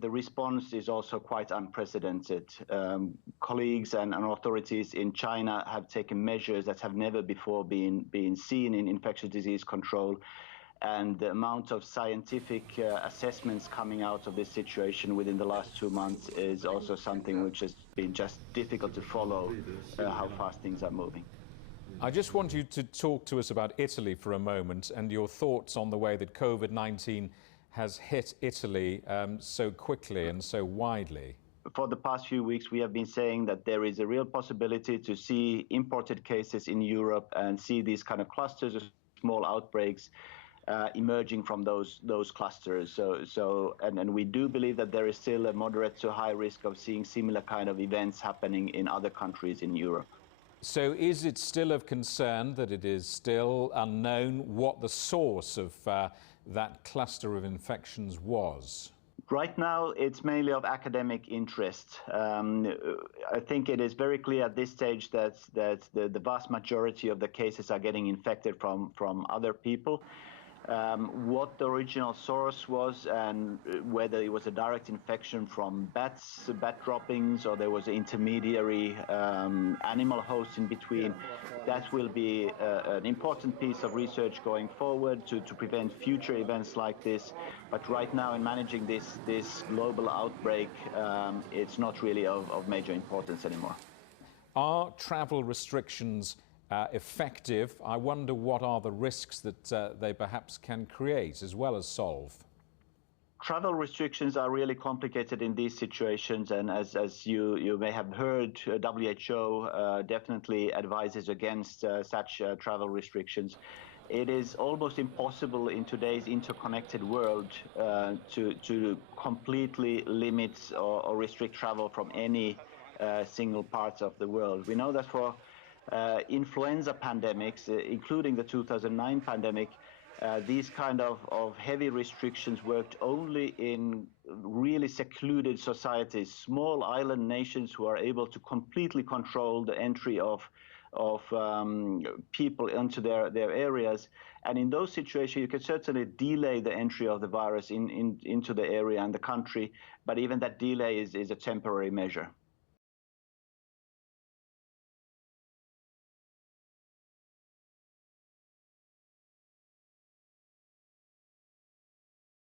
the response is also quite unprecedented. Colleagues and authorities in China have taken measures that have never before been seen in infectious disease control. And the amount of scientific assessments coming out of this situation within the last 2 months is also something which has been just difficult to follow how fast things are moving. I just want you to talk to us about Italy for a moment and your thoughts on the way that COVID-19 has hit Italy so quickly and so widely. For the past few weeks, we have been saying that there is a real possibility to see imported cases in Europe and see these kind of clusters of small outbreaks emerging from those clusters. And we do believe that there is still a moderate to high risk of seeing similar kind of events happening in other countries in Europe. So is it still of concern that it is still unknown what the source of that cluster of infections was? Right now, it's mainly of academic interest. I think it is very clear at this stage that the vast majority of the cases are getting infected from other people. What the original source was and whether it was a direct infection from bats, bat droppings, or there was an intermediary animal host in between, that will be an important piece of research going forward to prevent future events like this. But right now, in managing this global outbreak, it's not really of major importance anymore. Are travel restrictions effective? I wonder what are the risks that they perhaps can create as well as solve. Travel restrictions are really complicated in these situations, and as you may have heard, WHO definitely advises against such travel restrictions. It is almost impossible in today's interconnected world to completely limit or restrict travel from any single parts of the world. We know that for influenza pandemics, including the 2009 pandemic, these kind of heavy restrictions worked only in really secluded societies, small island nations who are able to completely control the entry of people into their areas. And in those situations, you can certainly delay the entry of the virus into the area and the country, but even that delay is a temporary measure.